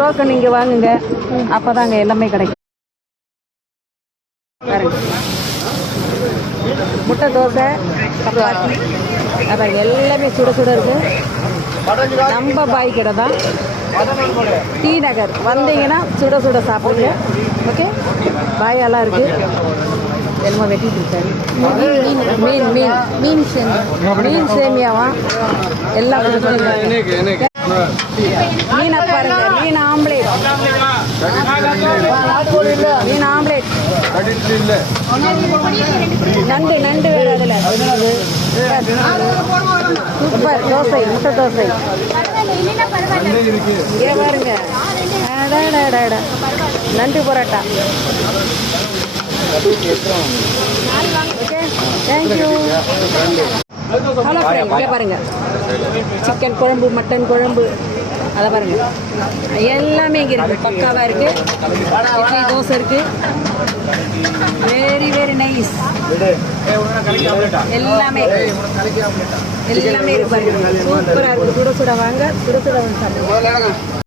Token இங்கே வாங்குங்க, அப்போ தான் அங்கே எல்லாமே கிடைக்கும். பாருங்க, முட்டை தோசை, சப்பாத்தி, அப்புறம் எல்லாமே சுட சுட இருக்கு. நம்ம பாய் கடை தான், டி நகர். வந்தீங்கன்னா சுட சுட சாப்பிடுங்க. ஓகே, பாயெல்லாம் இருக்கு. என்னமோ வெட்டிட்டு இருக்காரு. மீன் மீன் மீன் சேமியா, மீன் சேமியாவா எல்லாம் மீன் பாருங்க. மீன் ஆம்லேட், மீன் ஆம்லேட், நண்டு நண்டு வேற. அதில் சூப்பர் தோசை, முட்டை தோசை. இங்கே பாருங்க, நண்டு parotta. Okay, thank you. Hello friend, இங்கே பாருங்க, சிக்கன் குழம்பு, மட்டன் குழம்பு, அதை பாருங்க. எல்லாமே இங்கே இருக்குது, பக்காவாக இருக்குது. இட்லி தோசை இருக்குது. Very very nice. எல்லாமே எல்லாமே இருக்கு பாருங்க. சூப்பராக இருக்குது. சுட சுட வாங்க, சுட சுட வந்து சாப்பிடுங்க.